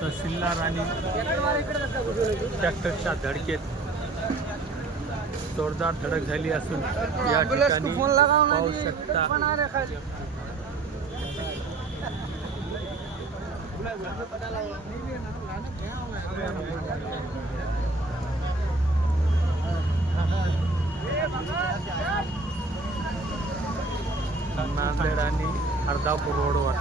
तहसीलदार आणि ट्रॅक्टरच्या धडकेत जोरदार धडक झाली असून या ठिकाणी पाहू शकता नांदेड आणि अर्धापूर रोडवर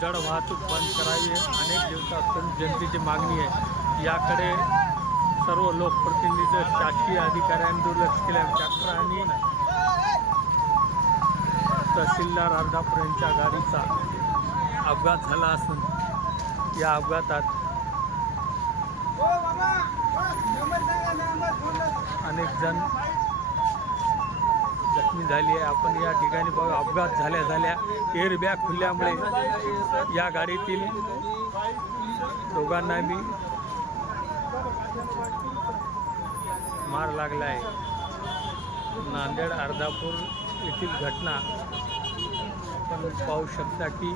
जड वाहतूक बंद करावी अनेक दिवसापासून जनतेची मागणी आहे. याकडे सर्व लोकप्रतिनिधी शासकीय अधिकाऱ्यांनी दुर्लक्ष केले. ट्रॅक्टर आणि तहसीलदार अर्धापूर यांच्या गाडीचा अपघात झाला असून या अपघातात अनेक जण जखमी झाली आहे. आपण या ठिकाणी बघा अपघात झाल्या एअरबॅग खुलल्यामुळे या गाडीतील दोघांना बी मार लागला आहे. नांदेड अर्धापूर येथील घटना आपण पाहू शकता की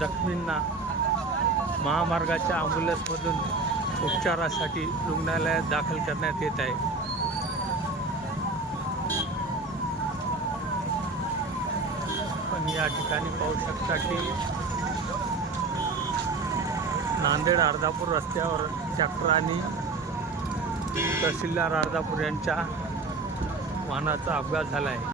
जखमींना महामार्गाच्या ॲम्ब्युलन्समधून उपचारासाठी रुग्णालयात दाखल करण्यात येत आहे. पण या ठिकाणी पाहू शकता की नांदेड अर्धापूर रस्त्यावर ट्रॅक्टर आणि तहसीलदार अर्धापूर यांच्या वाहनाचा अपघात झाला आहे.